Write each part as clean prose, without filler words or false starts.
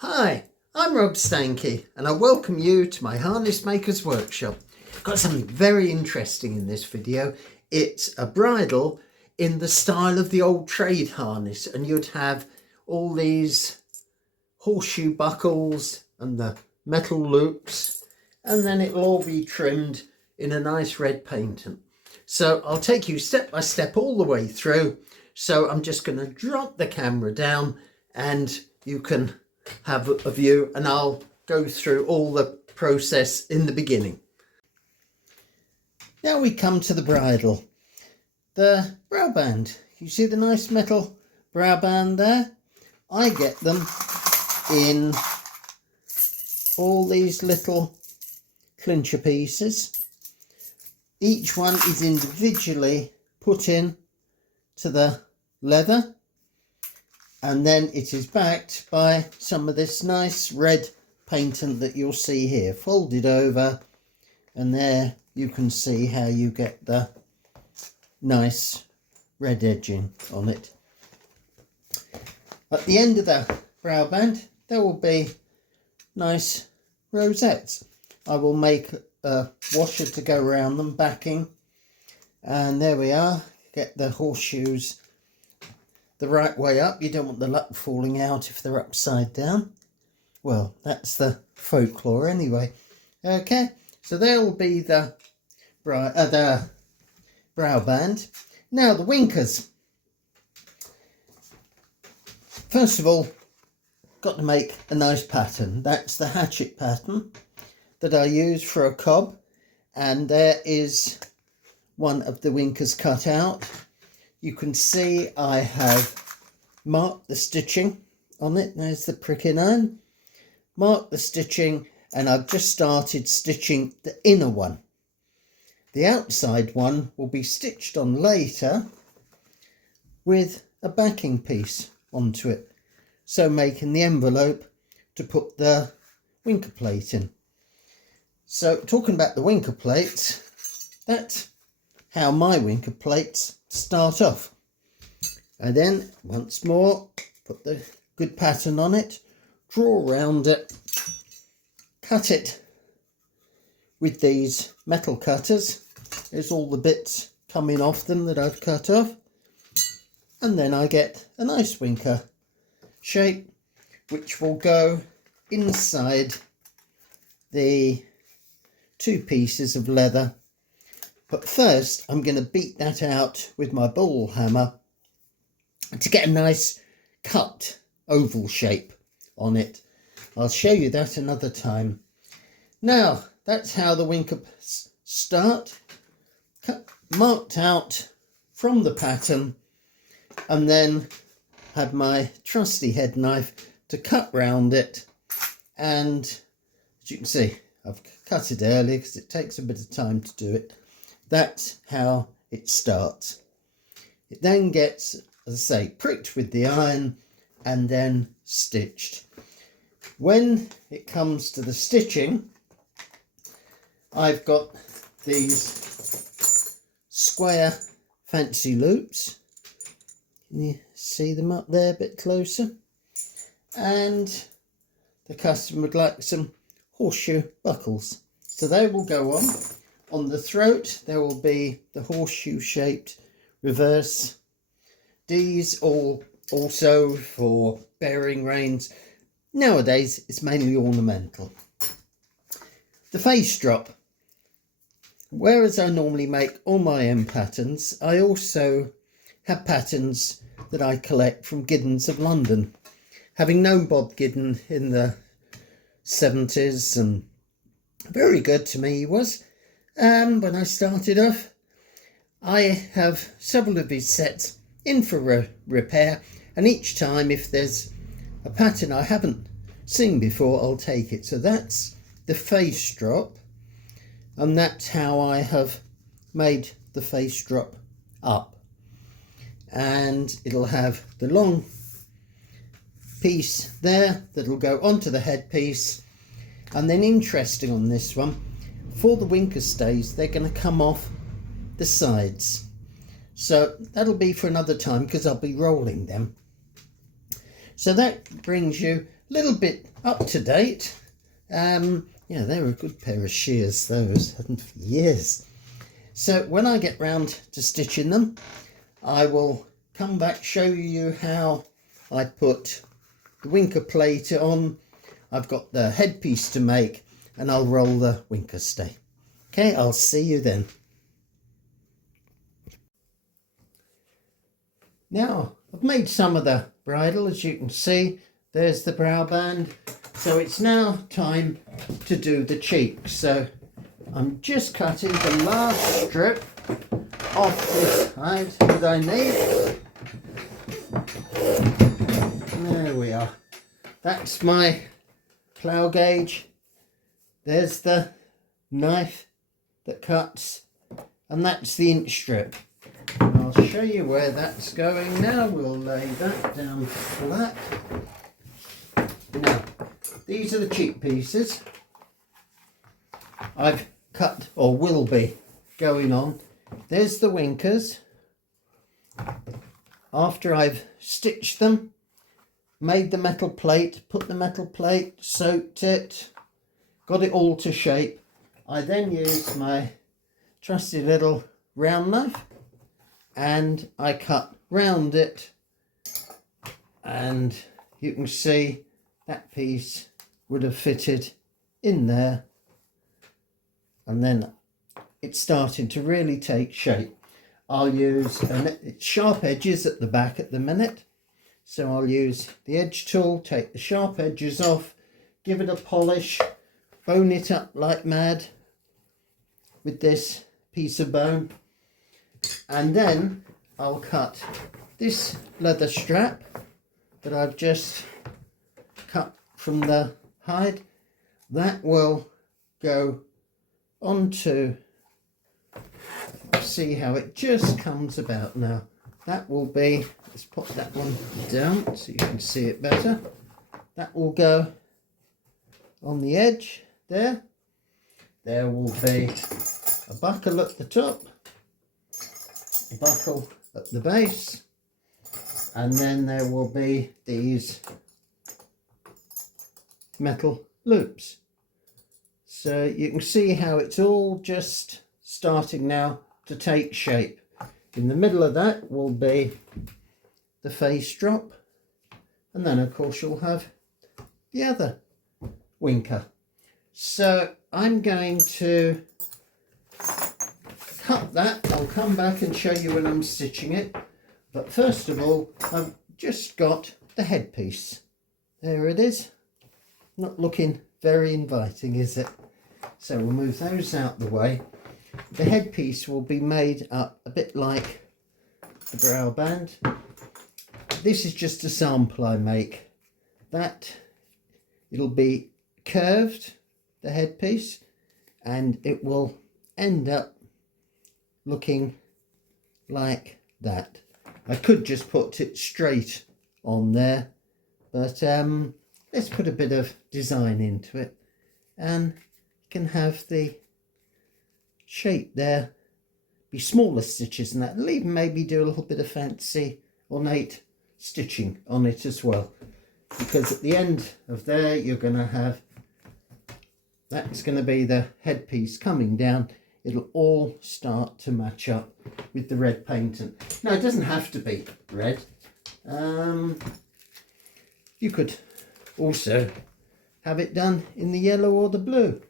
Hi, I'm Rob Steinke and I welcome you to my Harness Makers Workshop. I've got something very interesting in this video. It's a bridle in the style of the old trade harness, and you'd have all these horseshoe buckles and the metal loops, and then it'll all be trimmed in a nice red painting. So I'll take you step by step all the way through. So I'm just going to drop the camera down and you can have a view, and I'll go through all the process in the beginning. Now we come to the bridle. The brow band. You see the nice metal brow band there? I get them in all these little clincher pieces. Each one is individually put in to the leather, and then it is backed by some of this nice red painting that you'll see here, folded over, and there you can see how you get the nice red edging on it. At the end of the brow band there will be nice rosettes. I will make a washer to go around them, backing, and there we are. Get the horseshoes the right way up. You don't want the luck falling out if they're upside down. Well, that's the folklore anyway. Okay, so there will be the brow band. Now the winkers. First of all, got to make a nice pattern. That's the hatchet pattern that I use for a cob, and there is one of the winkers cut out. You can see I have marked the stitching on it. There's the pricking iron. Marked the stitching, and I've just started stitching the inner one. The outside one will be stitched on later with a backing piece onto it, so making the envelope to put the winker plate in. So talking about the winker plates, that's how my winker plates start off. And then once more put the good pattern on it, draw around it, cut it with these metal cutters. There's all the bits coming off them that I've cut off, and then I get a nice winker shape which will go inside the two pieces of leather. But first I'm going to beat that out with my ball hammer to get a nice cut oval shape on it. I'll show you that another time. Now that's how the winkers start. Marked out from the pattern, and then had my trusty head knife to cut round it, and as you can see I've cut it early because it takes a bit of time to do it. That's how it starts. It then gets, as I say, pricked with the iron and then stitched. When it comes to the stitching, I've got these square fancy loops. Can you see them up there a bit closer? And the customer would like some horseshoe buckles, so they will go on. On the throat there will be the horseshoe shaped reverse. These all also for bearing reins. Nowadays it's mainly ornamental. The face drop. Whereas I normally make all my own patterns, I also have patterns that I collect from Giddens of London. Having known Bob Giddon in the 70s, and very good to me he was, when I started off, I have several of his sets in for repair, and each time if there's a pattern I haven't seen before, I'll take it. So that's the face drop, and that's how I have made the face drop up. And it'll have the long piece there that'll go onto the headpiece, and then interesting on this one, for the winker stays, they're going to come off the sides. So that'll be for another time because I'll be rolling them. So that brings you little bit up to date. Yeah, they were a good pair of shears, those, hadn't for years. So when I get round to stitching them, I will come back, show you how I put the winker plate on. I've got the headpiece to make, and I'll roll the winker stay. Okay, I'll see you then. Now, I've made some of the bridle, as you can see. There's the brow band. So it's now time to do the cheeks. So I'm just cutting the last strip off this side that I need. There we are. That's my plough gauge. There's the knife that cuts, and that's the inch strip. I'll show you where that's going now. We'll lay that down flat. Now, these are the cheek pieces I've cut, or will be going on. There's the winkers. After I've stitched them, made the metal plate, put the metal plate, soaked it, got it all to shape, I then used my trusty little round knife and I cut round it, and you can see that piece would have fitted in there, and then it's starting to really take shape. I'll use sharp edges at the back at the minute, so I'll use the edge tool, take the sharp edges off, give it a polish, bone it up like mad with this piece of bone, and then I'll cut this leather strap that I've just cut from the hide. That will go onto, see how it just comes about now. That will be, let's pop that one down so you can see it better. That will go on the edge there. There will be a buckle at the top, a buckle at the base, and then there will be these metal loops. So you can see how it's all just starting now to take shape. In the middle of that will be the face drop, and then of course you'll have the other winker. So I'm going to cut that. I'll come back and show you when I'm stitching it, but first of all I've just got the headpiece. There it is. Not looking very inviting, is it? So we'll move those out the way. The headpiece will be made up a bit like the brow band. This is just a sample I make. That it'll be curved, the headpiece, and it will end up looking like that. I could just put it straight on there, but let's put a bit of design into it, and you can have the shape there, be smaller stitches and that. I'll even maybe do a little bit of fancy ornate stitching on it as well, because at the end of there you're going to have, that's going to be the headpiece coming down. It'll all start to match up with the red paint. Now it doesn't have to be red. You could also have it done in the yellow or the blue.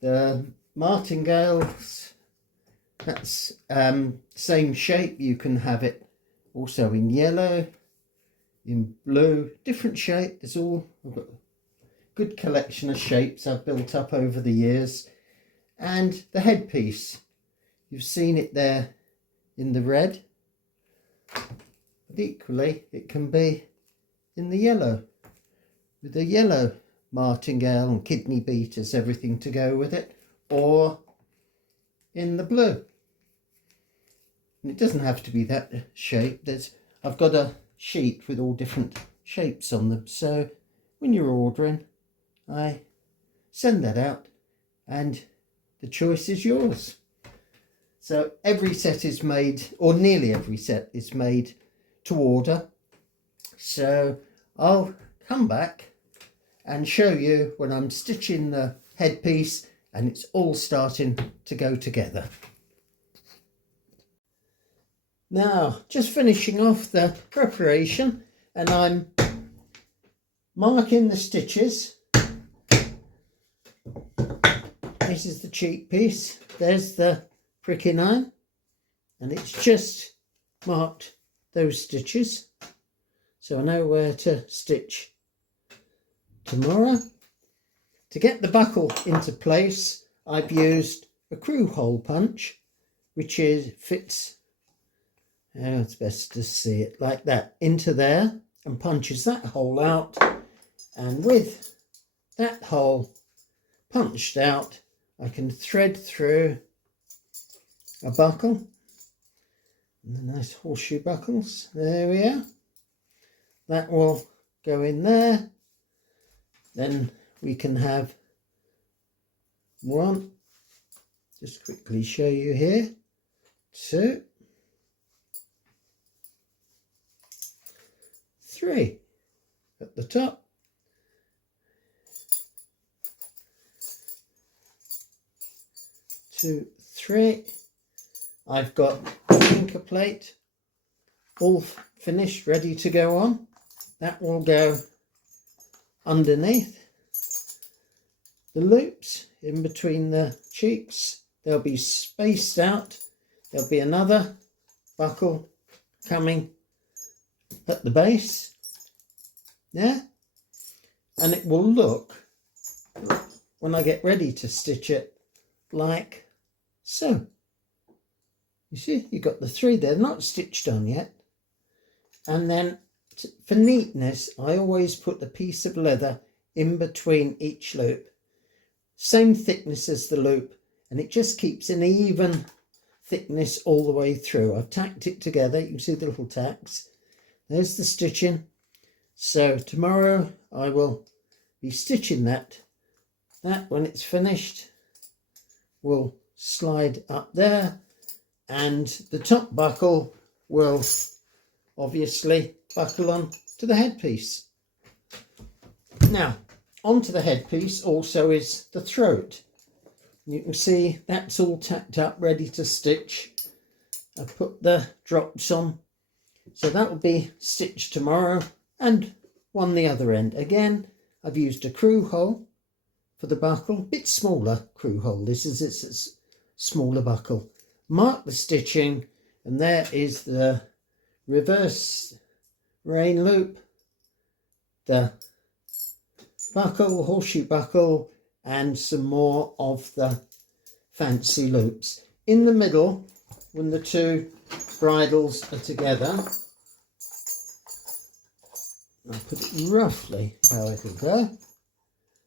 The martingales, that's same shape. You can have it also in yellow, in blue, different shape. There's all, I've got a good collection of shapes I've built up over the years. And the headpiece, you've seen it there in the red, but equally it can be in the yellow, with the yellow martingale and kidney beaters, everything to go with it, or in the blue. And it doesn't have to be that shape. I've got a sheet with all different shapes on them, so when you're ordering I send that out and the choice is yours. So every set is made, or nearly every set is made to order. So I'll come back and show you when I'm stitching the headpiece and it's all starting to go together. Now, just finishing off the preparation, and I'm marking the stitches. This is the cheek piece, there's the pricking iron, and it's just marked those stitches, so I know where to stitch tomorrow. To get the buckle into place, I've used a screw hole punch, which fits, it's best to see it like that, into there, and punches that hole out. And with that hole punched out, I can thread through a buckle, and the nice horseshoe buckles. There we are. That will go in there. Then we can have one, just quickly show you here, 2, 3 at the top, 2, 3. I've got the anchor plate all finished, ready to go on. That will go underneath. The loops in between the cheeks, they'll be spaced out. There'll be another buckle coming at the base, yeah, and it will look, when I get ready to stitch it, like so. You see, you've got the 3 there, not stitched on yet. And then for neatness, I always put the piece of leather in between each loop, same thickness as the loop, and it just keeps an even thickness all the way through. I've tacked it together, you can see the little tacks. There's the stitching. So tomorrow I will be stitching that. That, when it's finished, will slide up there, and the top buckle will obviously buckle on to the headpiece. Now, onto the headpiece also is the throat. You can see that's all tacked up, ready to stitch. I put the drops on, so that will be stitched tomorrow, and one the other end. Again, I've used a screw hole for the buckle, bit smaller screw hole. This is its smaller buckle. Mark the stitching, and there is the reverse rein loop, the buckle, horseshoe buckle, and some more of the fancy loops. In the middle, when the 2 bridles are together, I'll put it roughly how it'll go.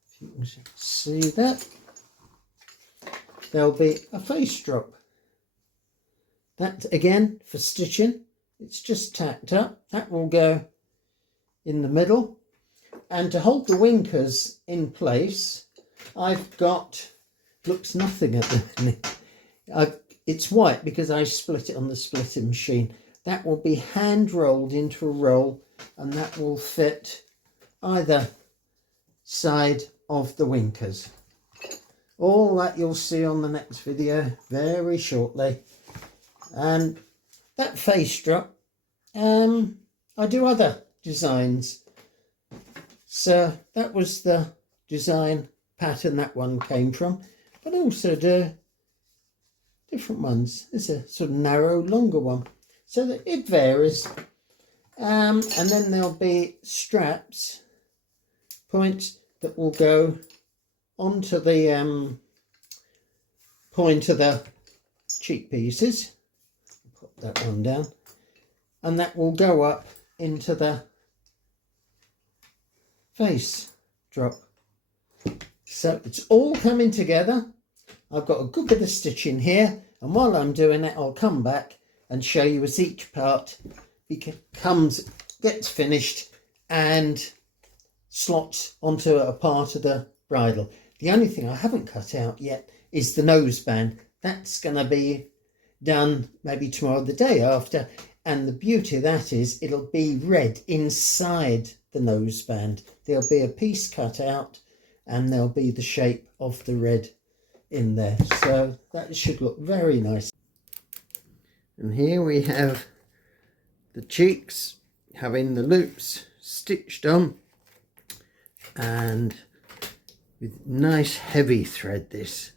If you can see that, there'll be a face drop. That, again, for stitching, it's just tacked up. That will go in the middle. And to hold the winkers in place, I've got, looks nothing at the minute. It's white because I split it on the splitting machine. That will be hand rolled into a roll, and that will fit either side of the winkers. All that you'll see on the next video very shortly. And that face drop, I do other designs. So that was the design pattern that one came from, but I also do different ones. There's a sort of narrow, longer one, so that it varies. And then there'll be straps, points that will go onto the point of the cheek pieces. Put that one down, and that will go up into the face drop. So it's all coming together. I've got a good bit of stitching here, and while I'm doing it, I'll come back and show you as each part gets finished and slots onto a part of the bridle. The only thing I haven't cut out yet is the noseband. That's going to be done maybe tomorrow, the day after, And the beauty of that is it'll be red inside the noseband. There'll be a piece cut out and there'll be the shape of the red in there. So that should look very nice. And here we have the cheeks having the loops stitched on, and with nice heavy thread. This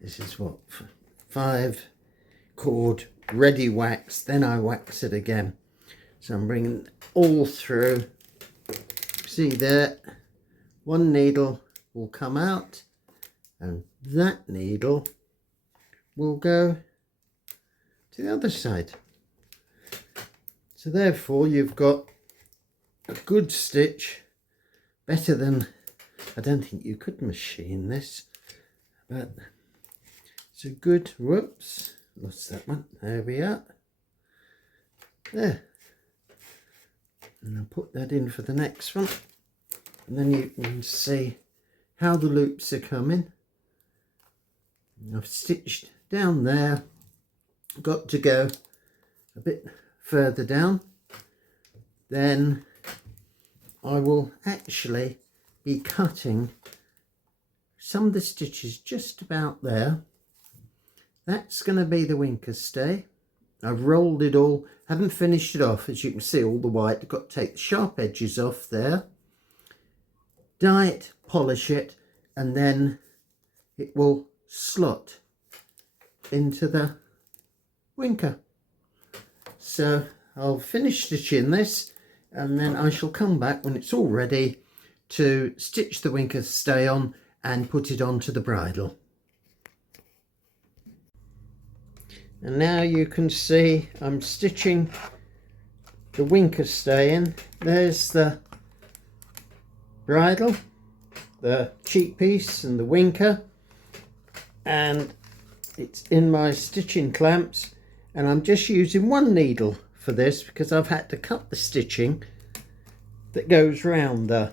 is what, 5 cord ready wax, then I wax it again. So I'm bringing all through. See there, one needle will come out and that needle will go to the other side. So therefore you've got a good stitch, better than, I don't think you could machine this, but it's a good, whoops, lost that one, there we are, there. And I'll put that in for the next one, and then you can see how the loops are coming. I've stitched down there, got to go a bit further down, then I will actually be cutting some of the stitches just about there. That's going to be the winker stay. I've rolled it all, haven't finished it off, as you can see, all the white. I've got to take the sharp edges off there, dye it, polish it, and then it will slot into the winker. So I'll finish stitching this, and then I shall come back when it's all ready to stitch the winker stay on and put it onto the bridle. And now you can see I'm stitching the winker stay in. There's the bridle, the cheek piece and the winker, and it's in my stitching clamps, and I'm just using one needle for this because I've had to cut the stitching that goes round the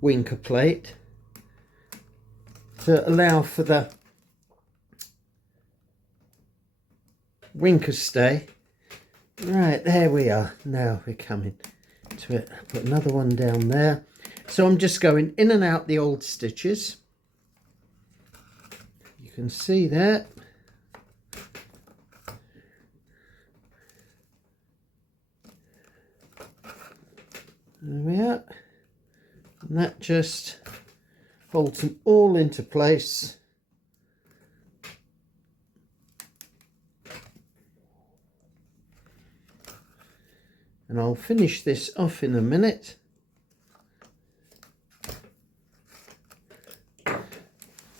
winker plate to allow for the winker stay. Right, there we are. Now we're coming to it. Put another one down there. So I'm just going in and out the old stitches. You can see there. There we are. And that just holds them all into place. And I'll finish this off in a minute.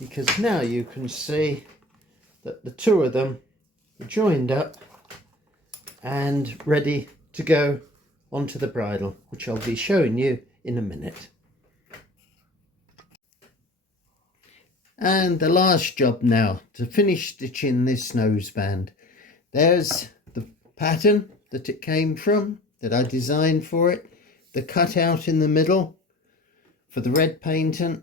Because now you can see that the two of them are joined up and ready to go onto the bridle, which I'll be showing you in a minute. And the last job now, to finish stitching this noseband. There's the pattern that it came from, that I designed for it, the cutout in the middle for the red painting,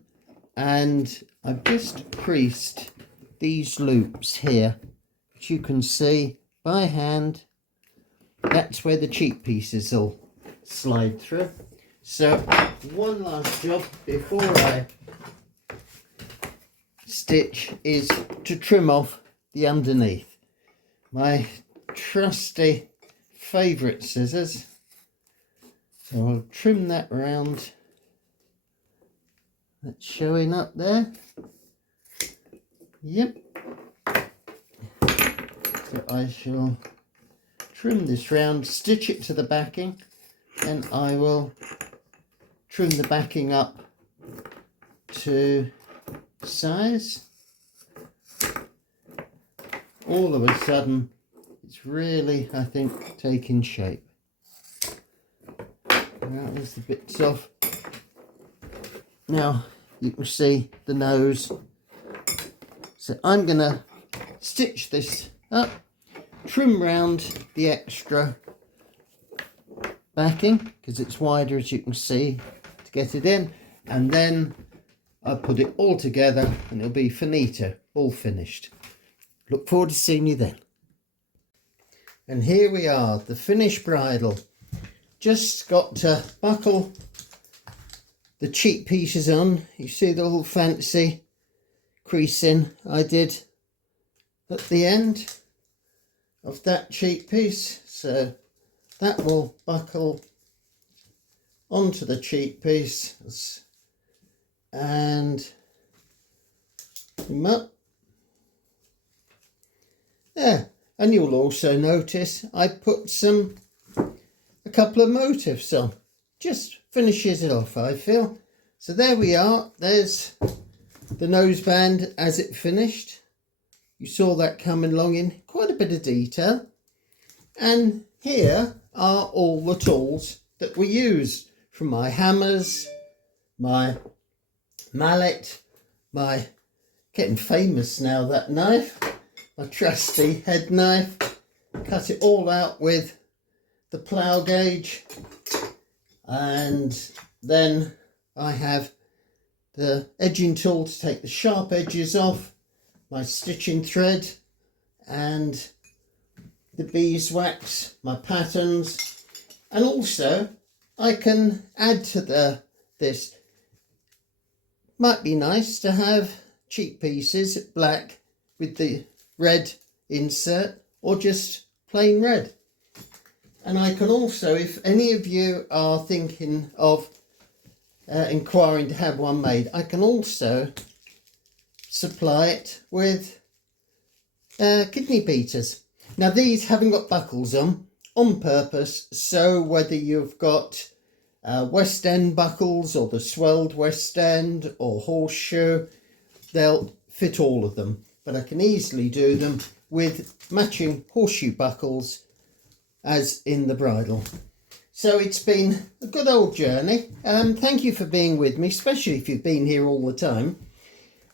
and I've just creased these loops here, which you can see by hand. That's where the cheek pieces will slide through. So one last job before I stitch is to trim off the underneath. My trusty favourite scissors. So I'll trim that round. That's showing up there. Yep. So I shall trim this round, stitch it to the backing, and I will trim the backing up to size. All of a sudden it's really, I think, taking shape. Now there's the bits off. Now you can see the nose. So I'm going to stitch this up, trim round the extra backing because it's wider, as you can see, to get it in, and then I'll put it all together and it'll be finito, all finished. Look forward to seeing you then. And here we are, the finished bridle. Just got to buckle the cheek pieces on. You see the little fancy creasing I did at the end of that cheek piece. So that will buckle onto the cheek piece and them up. There. And you'll also notice I put a couple of motifs on. Just finishes it off, I feel. So there we are. There's the noseband as it finished. You saw that coming along in quite a bit of detail. And here are all the tools that we use, from my hammers, my mallet, my, getting famous now, that knife, my trusty head knife. Cut it all out with the plough gauge, and then I have the edging tool to take the sharp edges off, my stitching thread, and the beeswax, my patterns. And also I can add to this. Might be nice to have cheek pieces black with the red insert, or just plain red. And I can also, if any of you are thinking of inquiring to have one made, I can also supply it with kidney beaters. Now these haven't got buckles on purpose, so whether you've got West End buckles or the swelled West End or horseshoe, they'll fit all of them. But I can easily do them with matching horseshoe buckles as in the bridle. So it's been a good old journey. Thank you for being with me, especially if you've been here all the time.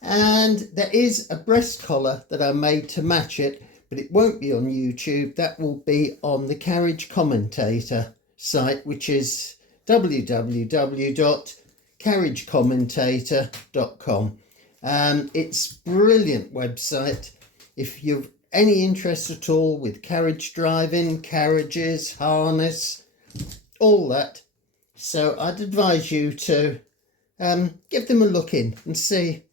And there is a breast collar that I made to match it, but it won't be on YouTube. That will be on the Carriage Commentator site, which is www.carriagecommentator.com. It's a brilliant website if you've any interest at all with carriage driving, carriages, harness, all that. So I'd advise you to give them a look in and see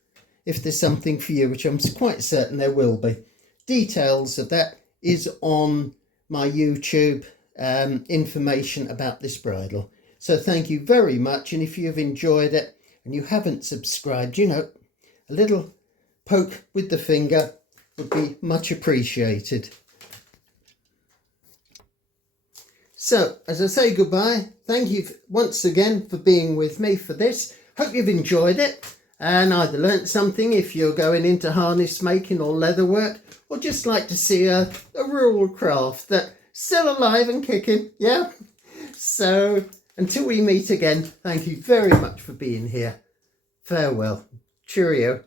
if there's something for you, which I'm quite certain there will be. Details of that is on my YouTube, information about this bridle. So thank you very much, and if you've enjoyed it and you haven't subscribed, you know, a little poke with the finger would be much appreciated. So, as I say goodbye, thank you once again for being with me for this. Hope you've enjoyed it and either learnt something if you're going into harness making or leather work, or just like to see a rural craft that's still alive and kicking, yeah? So, until we meet again, thank you very much for being here. Farewell. Cheerio.